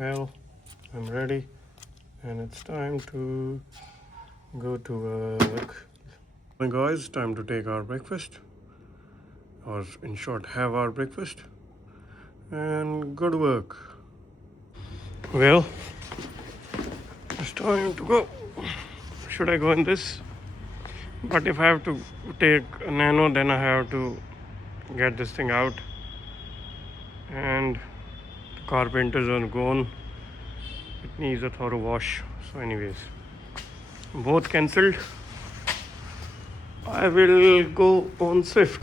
Well, I'm ready and it's time to go to work. Hey guys, time to take our breakfast, or in short, have our breakfast and go to work. Well, it's time to go. Should I go in this? But if I have to take a nano, then I have to get this thing out, and the carpenters are gone. It needs a thorough wash. So anyways, both cancelled. I will go on Swift.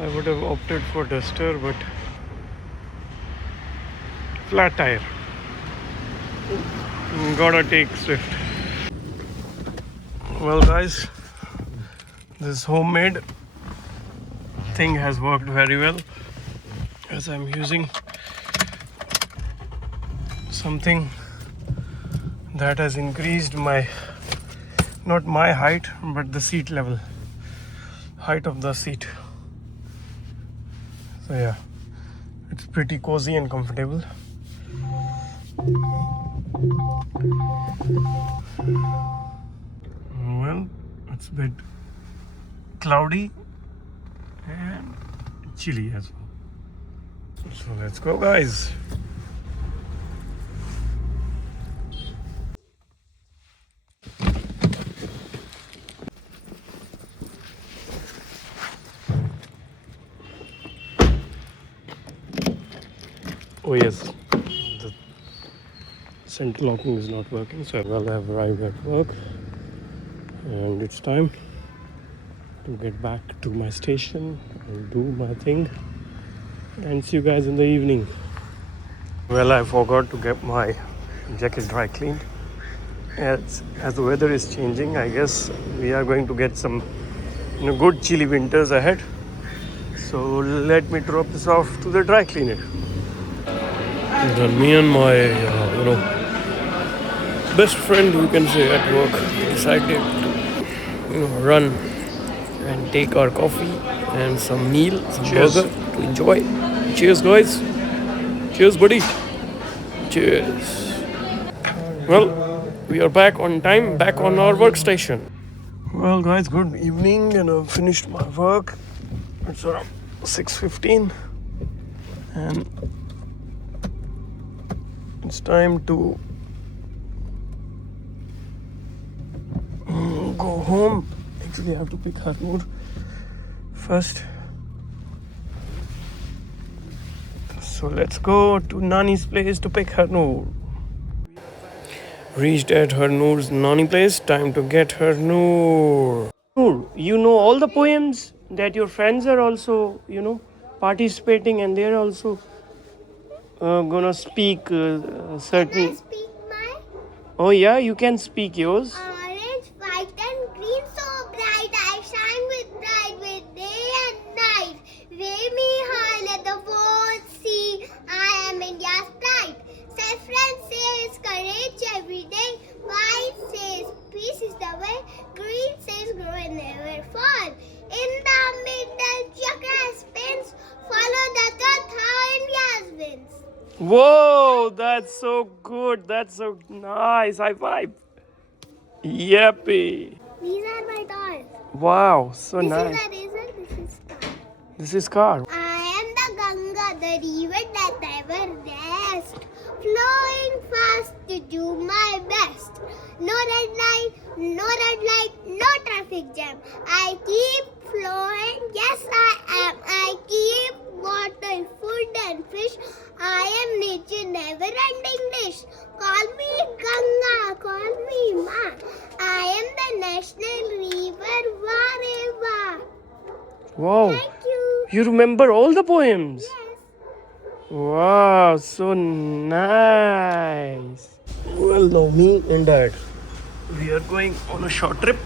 I would have opted for Duster, but flat tire. Gotta take Swift. Well guys, this homemade thing has worked very well, as I'm using something that has increased my, not my height, but the seat level, height of the seat. So yeah, it's pretty cozy and comfortable. Well, it's a bit cloudy and chilly as well. So let's go guys. Oh yes, the center locking is not working, so well, I've arrived at work and it's time to get back to my station and do my thing and see you guys in the evening. Well, I forgot to get my jacket dry cleaned. As the weather is changing, I guess we are going to get some good chilly winters ahead. So let me drop this off to the dry cleaner. Then me and my best friend, you can say, at work decided to run and take our coffee and some meal, some burger to enjoy. Cheers guys. Cheers buddy. Cheers. Well, we are back on time, back on our workstation. Well guys, good evening, and I've finished my work. It's around 6:15 and it's time to go home. Actually, I have to pick Harnoor first. So let's go to Nani's place to pick Harnoor. Reached at Harnoor's Nani place. Time to get Harnoor. You know all the poems that your friends are also, participating, and they're also gonna speak certain. Can I speak mine? Oh yeah, you can speak yours. Orange, white and green, so bright. I shine with day and night. Wave me high, let the world see. I am India's pride. Saffron says courage every day. White says peace is the way. Green says grow and never fall. In the middle, chakra spins. Follow the thought how India's wins. Whoa, that's so good. That's so nice. High five. Yippee. These are my toys. Wow, so This nice. is a razor, this is car. This is car. I am the Ganga, the river that never rests, flowing fast to do my best. No red light, no traffic jam. I keep flowing, yes I am. I keep water, food and fish. I am nature, never-ending dish. Call me Ganga, call me Ma. I am the national river, Vareva. Wow. Thank you. You remember all the poems? Yes. Wow, so nice. Well, now me and Dad, we are going on a short trip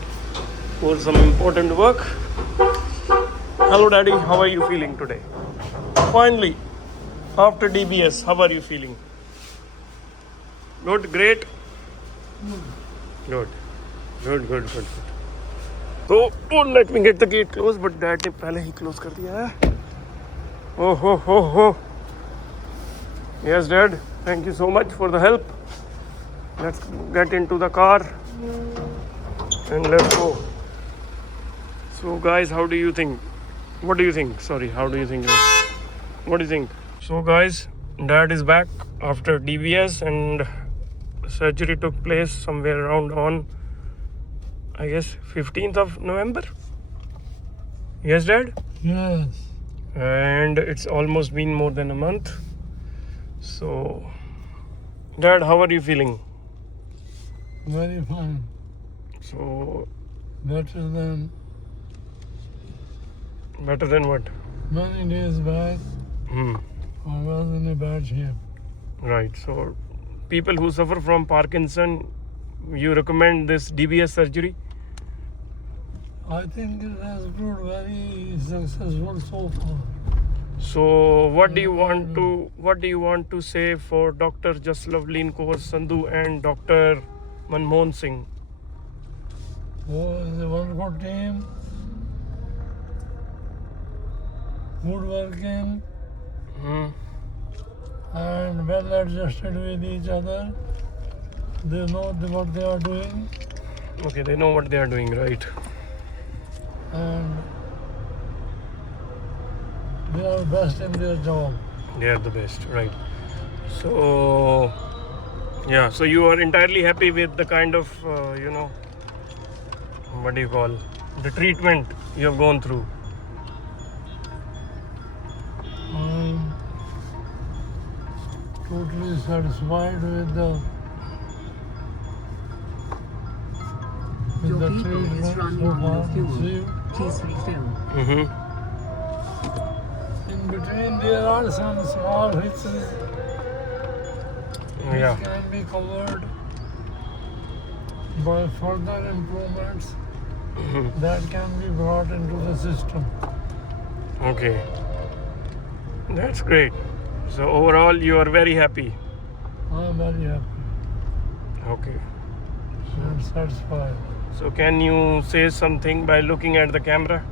for some important work. Hello Daddy, how are you feeling today? Finally, after DBS, how are you feeling? Good, great. Good. Good. So, oh, let me get the gate closed, but Dad ने पहले ही close कर दिया है. Oh. Yes, Dad. Thank you so much for the help. Let's get into the car and let's go. So, guys, how do you think? What do you think? Sorry, how do you think? What do you think? So, guys, Dad is back after DBS and surgery took place somewhere around on, I guess, 15th of November. Yes, Dad? Yes, And it's almost been more than a month. So, Dad, how are you feeling? very fine. So, Better than better than what? many days back. I was in a bad shape. Right. So, people who suffer from Parkinson, you recommend this DBS surgery? I think it has proved very successful so far. So, what do you want to say for Dr. Jaslavleen Kaur Sandhu and Dr. Manmohan Singh? Oh, it's a wonderful team. Good working Hmm. and well adjusted with each other. They know what they are doing Okay, they know what they are doing, right? and they are best in their job. They are the best, right? So, yeah. So you are entirely happy with the kind of what do you call the treatment you have gone through? I'm totally satisfied with the Your vehicle is treatment running so on far low fuel. received. Please refill. Mm-hmm. In between there are some small hitches which Yeah. can be covered by further improvements that can be brought into the system. Okay. That's great. So overall, you are very happy. I'm very happy Okay. and satisfied. So can you say something by looking at the camera?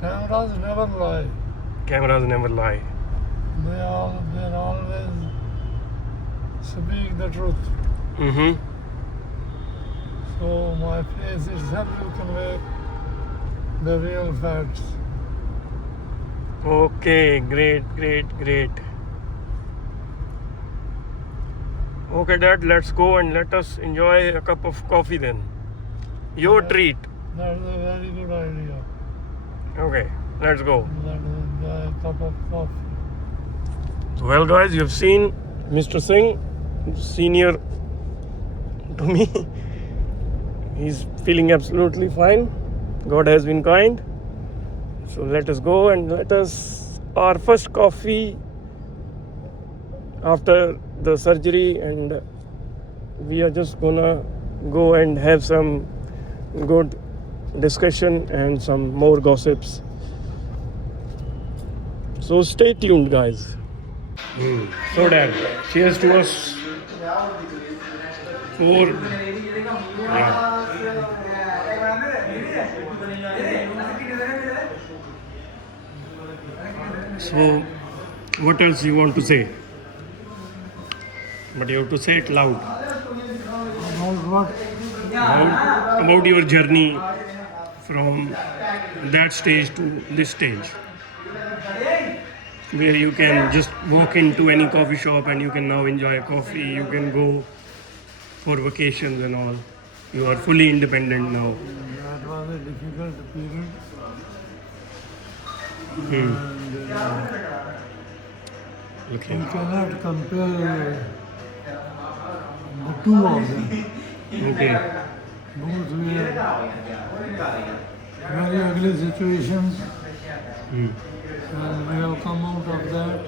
Cameras never lie. Cameras never lie. They always speak the truth. Mm-hmm. So my face itself you can make the real facts. Okay, great. Okay, Dad, let's go and let us enjoy a cup of coffee then. Your treat. That's a very good idea. Okay, let's go. That is a cup of coffee. Well, guys, you have seen Mr. Singh, senior to me. He's feeling absolutely fine. God has been kind. So let us go and let us our first coffee after the surgery, and we are just gonna go and have some good discussion and some more gossips. So stay tuned, guys. So, Dad, cheers to us for. Yeah. So, what else you want to say? But you have to say it loud. About what? About your journey from that stage to this stage, where you can just walk into any coffee shop and you can now enjoy a coffee. You can go for vacations and all. You are fully independent now. That was a difficult period. Hmm. And Okay. you cannot compare the two of them. Okay. Both were very ugly situations, Hmm. and we have come out of that.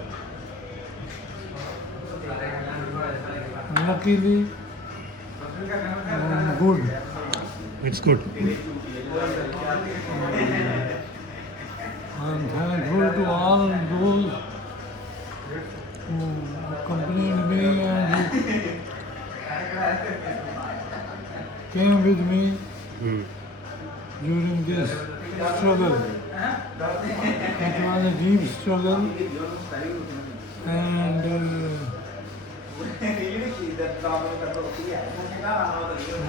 Luckily, good. It's good. I'm thankful to all those who accompanied me and who came with me Hmm. during this struggle. It was a deep struggle, and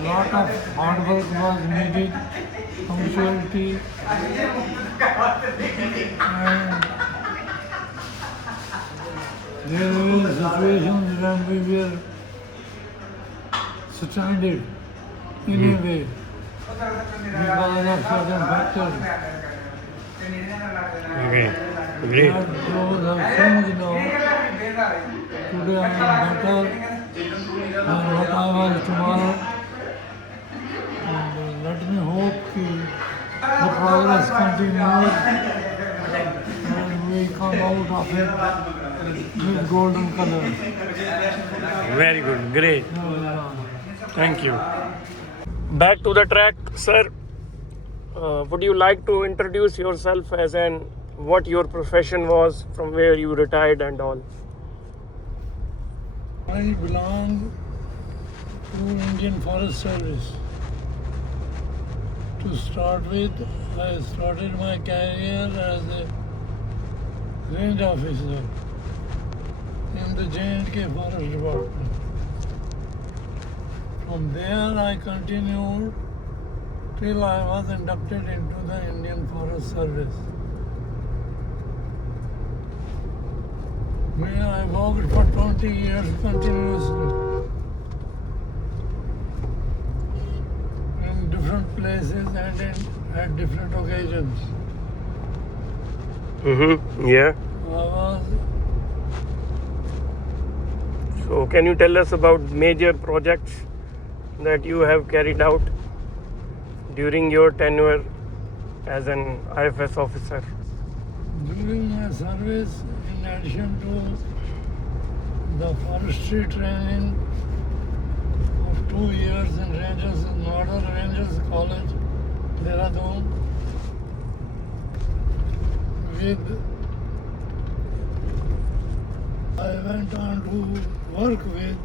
lot of hard work was needed, punctuality, and there were situations when we were stranded in a way because of certain factors. Okay. Great. But those have changed now. Today I am better than what I was tomorrow. And let me hope that the progress continues and we come out of it with golden color. Very good. Great. Yeah. Thank you. Back to the track, sir. Would you like to introduce yourself as an what your profession was, from where you retired and all? I belong to Indian Forest Service. To start with, I started my career as a range officer in the J&K Forest Department. From there, I continued till I was inducted into the Indian Forest Service. Where I worked for 20 years continuously in different places and at different occasions. Mm-hmm. Yeah. I was So can you tell us about major projects that you have carried out during your tenure as an IFS officer? during my service, in addition to the forestry training of 2 years in Rangers, Northern Rangers College, Dehradun, I went on to work with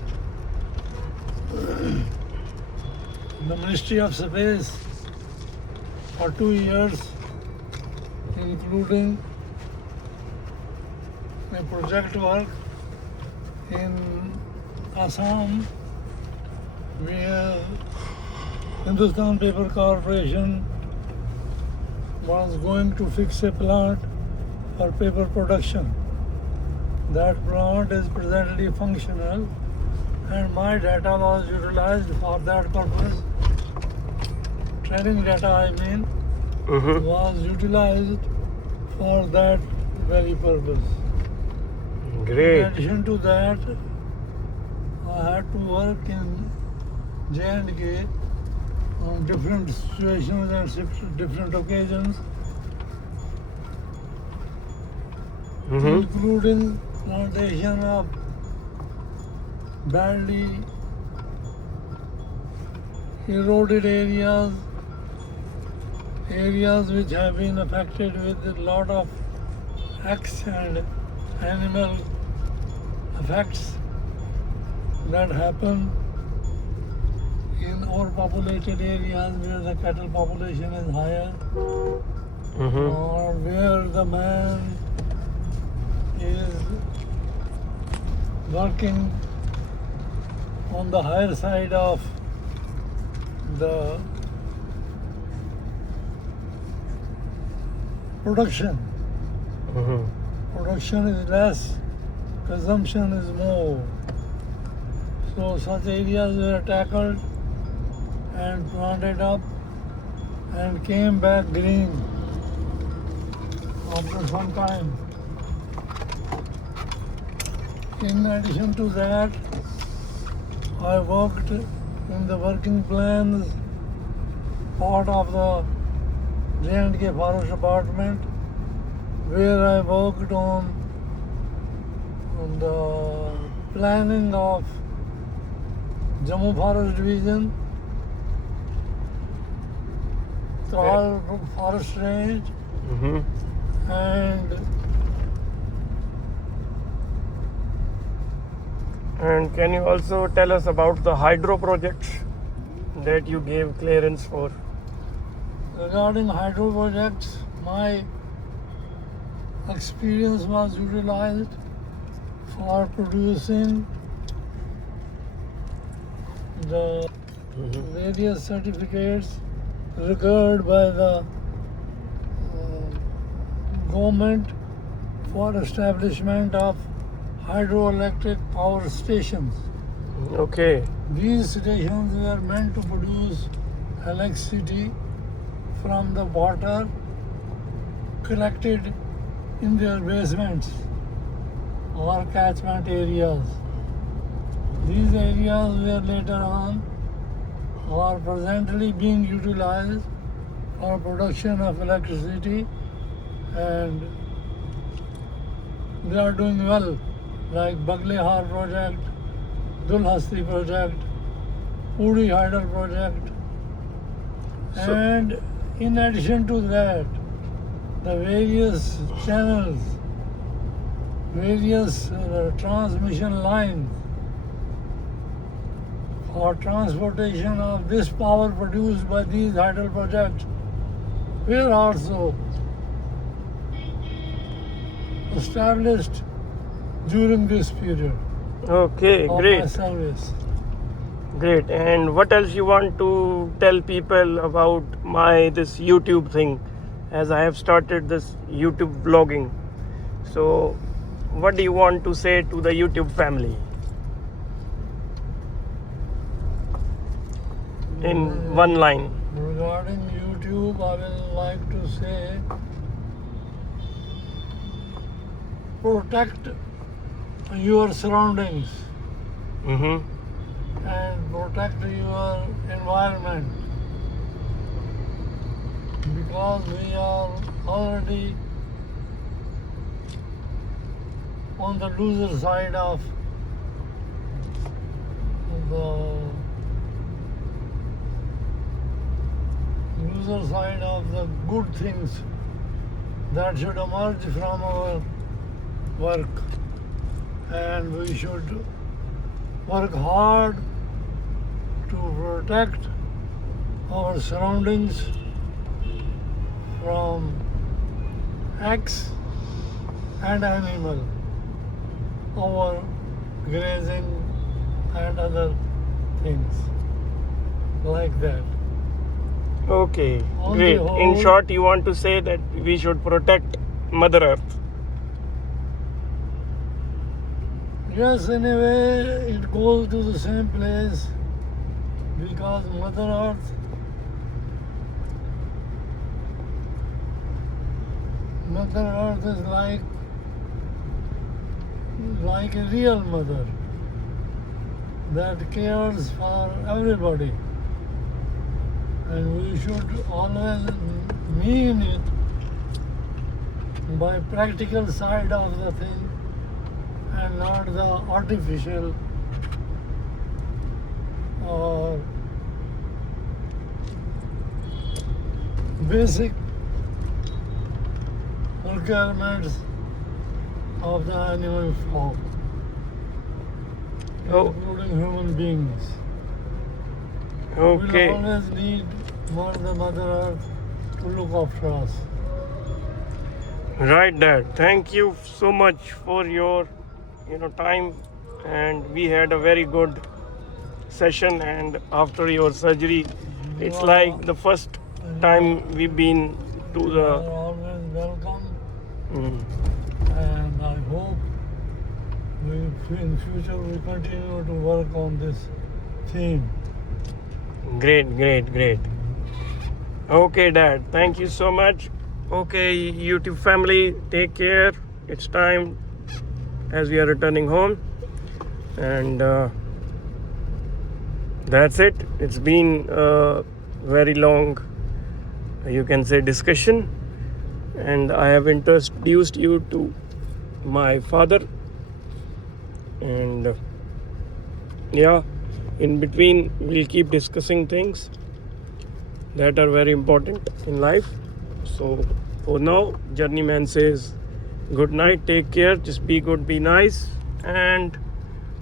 the Ministry of Space for 2 years, including a project work in Assam, where Hindustan Paper Corporation was going to fix a plant for paper production. That plant is presently functional, and my data was utilized for that purpose. Training data, I mean, Mm-hmm. was utilized for that very purpose. In Great. addition to that, I had to work in J&K on different situations and different occasions, Mm-hmm. including plantation of badly eroded areas which have been affected with a lot of X and animal effects that happen in overpopulated areas where the cattle population is higher, Mm-hmm. or where the man is working on the higher side of the production. Mm-hmm. Production is less, consumption is more. So such areas were tackled and planted up and came back green after some time. In addition to that, I worked in the working plans part of the J&K Forest Department, where I worked on the planning of Jammu Forest Division, Tral Forest Range, Mm-hmm. And can you also tell us about the hydro projects that you gave clearance for? Regarding hydro projects, my experience was utilized for producing the various certificates required by the government for establishment of hydroelectric power stations. Okay. These stations were meant to produce electricity from the water collected in their basements or catchment areas. These areas were later on or presently being utilized for production of electricity, and they are doing well, like Baglehar project, Dulhasti project, Uri Hydel project. So- And in addition to that, the various channels, various transmission lines for transportation of this power produced by these hydel projects were also established during this period Okay, of my great. service. Great. And what else you want to tell people about this YouTube thing, as I have started this YouTube vlogging? So what do you want to say to the YouTube family in one line? Regarding YouTube, I will like to say protect your surroundings Mm-hmm. and protect your environment, because we are already on the loser side of the good things that should emerge from our work, and we should work hard to protect our surroundings from acts and animal, over grazing and other things like that. Okay, On great. the In whole- short, you want to say that we should protect Mother Earth. Yes, in a way, it goes to the same place, because Mother Earth is like a real mother that cares for everybody, and we should always mean it by practical side of the thing and not the artificial or basic requirements of the animal form, Oh. including human beings. Okay. We always need the Mother Earth to look after us. Right, Dad. Thank you so much for your time, and we had a very good session. And after your surgery, it's like the first time we've been to You the. are always welcome, Mm. and I hope in future we continue to work on this theme. Great. Okay, Dad. Thank you so much. Okay, YouTube family, take care. It's time as we are returning home, and that's it. It's been a very long, you can say, discussion, and I have introduced you to my father, and in between we'll keep discussing things that are very important in life. So for now, Journeyman says good night, take care, just be good, be nice, and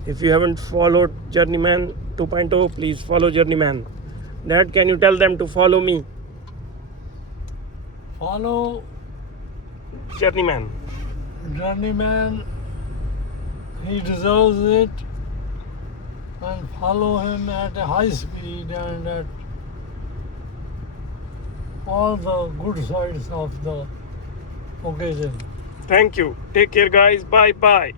If you haven't followed Journeyman 2.0, please follow Journeyman. Dad, can you tell them to follow me? Follow Journeyman. Journeyman, he deserves it, and follow him at a high speed and at all the good sides of the occasion. Thank you. Take care, guys. Bye bye.